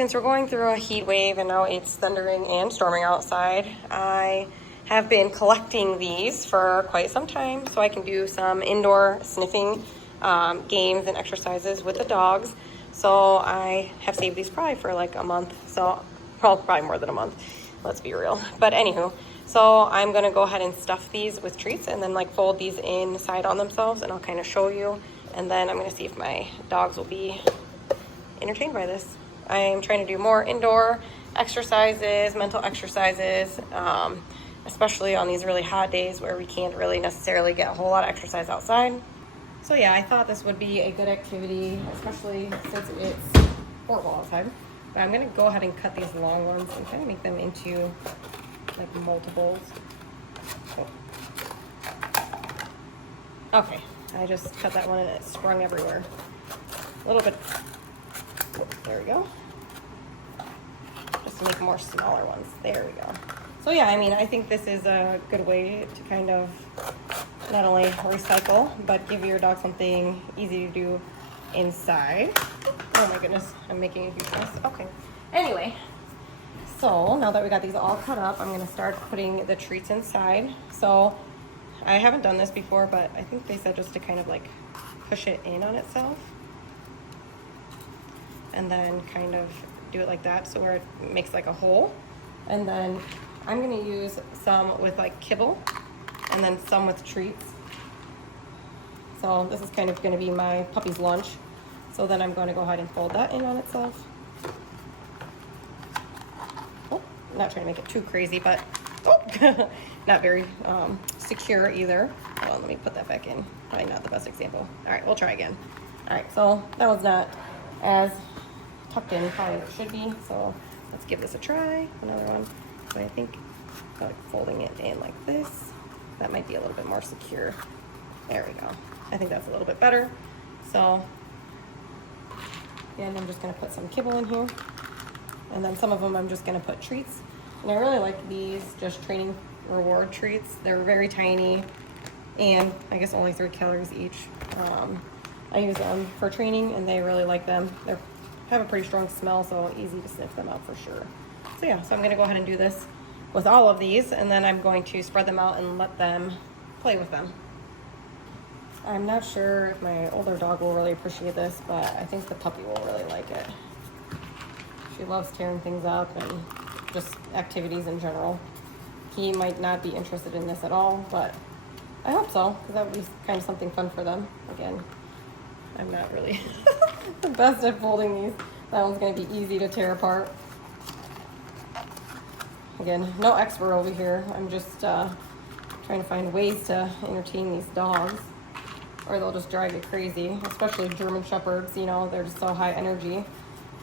since we're going through a heat wave and now it's thundering and storming outside, I have been collecting these for quite some time so I can do some indoor sniffing games and exercises with the dogs. So I have saved these probably for like a month, so probably more than a month, let's be real. But anywho, so I'm gonna go ahead and stuff these with treats and then like fold these inside on themselves, and I'll kind of show you, and then I'm gonna see if my dogs will be entertained by this. I'm trying to do more indoor exercises, mental exercises, especially on these really hot days where we can't really necessarily get a whole lot of exercise outside. So yeah, I thought this would be a good activity, especially since it's horrible outside. But I'm gonna go ahead and cut these long ones and kind of make them into like multiples. Okay, I just cut that one and it sprung everywhere. A little bit, there we go. Just to make more smaller ones, there we go. So yeah, I mean, I think this is a good way to kind of not only recycle, but give your dog something easy to do inside. Oh my goodness, I'm making a huge mess. Okay, anyway, so now that we got these all cut up, I'm gonna start putting the treats inside. So I haven't done this before, but I think they said just to kind of like push it in on itself and then kind of do it like that, so where it makes like a hole. And then I'm gonna use some with like kibble and then some with treats. So this is kind of gonna be my puppy's lunch. So then I'm gonna go ahead and fold that in on itself. Oh, not trying to make it too crazy, but oh, not very secure either. Hold on, let me put that back in. Probably not the best example. All right, we'll try again. All right, so that was not as tucked in probably it should be. So let's give this a try. Another one. So I think like folding it in like this, that might be a little bit more secure. There we go. I think that's a little bit better. So, and I'm just gonna put some kibble in here. And then some of them I'm just gonna put treats. And I really like these just training reward treats. They're very tiny and I guess only 3 calories each. I use them for training and they really like them. They have a pretty strong smell, so easy to sniff them out for sure. So yeah, so I'm gonna go ahead and do this with all of these, and then I'm going to spread them out and let them play with them. I'm not sure if my older dog will really appreciate this, but I think the puppy will really like it. She loves tearing things up and just activities in general. He might not be interested in this at all, but I hope so, because that would be kind of something fun for them. Again, I'm not really the best at folding these. That one's gonna be easy to tear apart. Again, no expert over here. I'm just trying to find ways to entertain these dogs, or they'll just drive you crazy, especially German Shepherds. You know, they're just so high energy,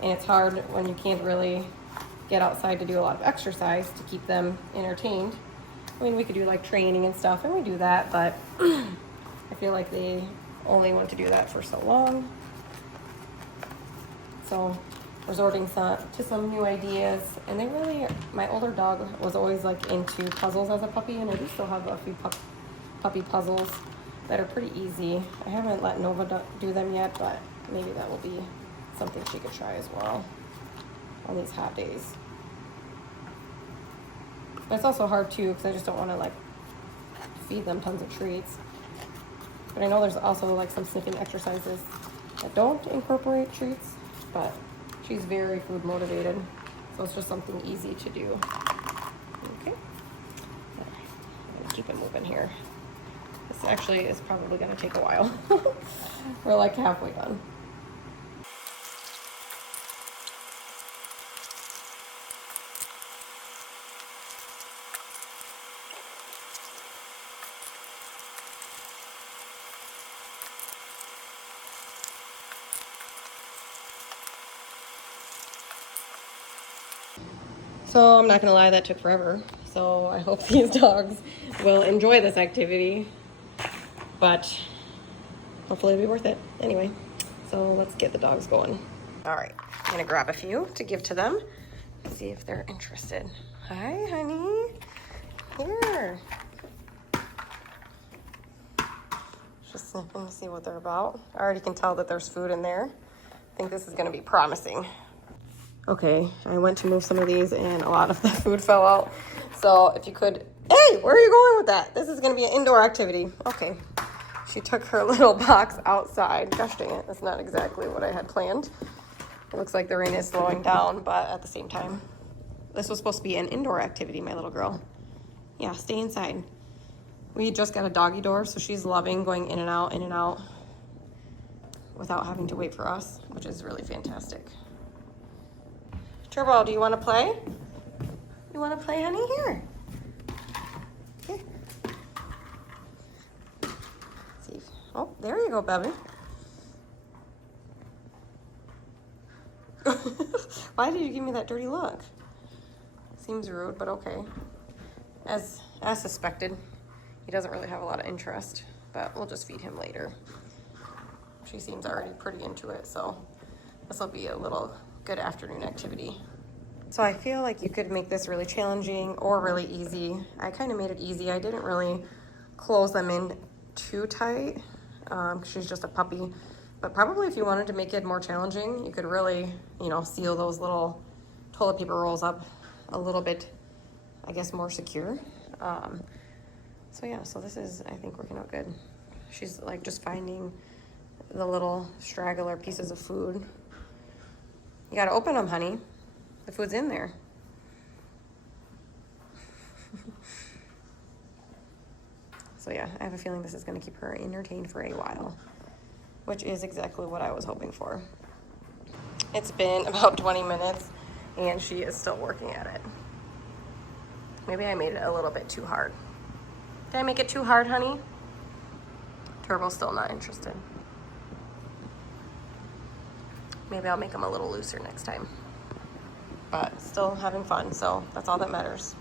and it's hard when you can't really get outside to do a lot of exercise to keep them entertained. I mean, we could do like training and stuff, and we do that, but I feel like they only want to do that for so long. So resorting to some new ideas, and they really, my older dog was always like into puzzles as a puppy, and I do still have a few puppy puzzles that are pretty easy. I haven't let Nova do them yet, but maybe that will be something she could try as well on these hot days. But it's also hard too, because I just don't want to like feed them tons of treats. But I know there's also like some sniffing exercises that don't incorporate treats, but she's very food motivated, so it's just something easy to do. Okay, I'm gonna keep it moving here. This actually is probably gonna take a while. We're like halfway done. So I'm not gonna lie, that took forever. So I hope these dogs will enjoy this activity, but hopefully it'll be worth it. Anyway, so let's get the dogs going. All right, I'm gonna grab a few to give to them, see if they're interested. Hi, honey. Here. Just sniffing to see what they're about. I already can tell that there's food in there. I think this is gonna be promising. Okay, I went to move some of these and a lot of the food fell out. So if you could, hey, where are you going with that? This is gonna be an indoor activity. Okay, she took her little box outside. Gosh dang it, that's not exactly what I had planned. It looks like the rain is slowing down, but at the same time, this was supposed to be an indoor activity, my little girl. Yeah, stay inside. We just got a doggy door, so she's loving going in and out without having to wait for us, which is really fantastic. Turbo, do you want to play? You want to play, honey? Here. Here. See. Oh, there you go, baby. Why did you give me that dirty look? Seems rude, but okay. As suspected, he doesn't really have a lot of interest, but we'll just feed him later. She seems already pretty into it, so this will be a little good afternoon activity. So I feel like you could make this really challenging or really easy. I kind of made it easy. I didn't really close them in too tight because she's just a puppy. But probably if you wanted to make it more challenging, you could really, you know, seal those little toilet paper rolls up a little bit, I guess, more secure. So yeah, so this is, I think, working out good. She's like just finding the little straggler pieces of food. You gotta open them, honey. The food's in there. So yeah, I have a feeling this is gonna keep her entertained for a while, which is exactly what I was hoping for. It's been about 20 minutes and she is still working at it. Maybe I made it a little bit too hard. Did I make it too hard, honey? Turbo's still not interested. Maybe I'll make him a little looser next time. But still having fun, so that's all that matters.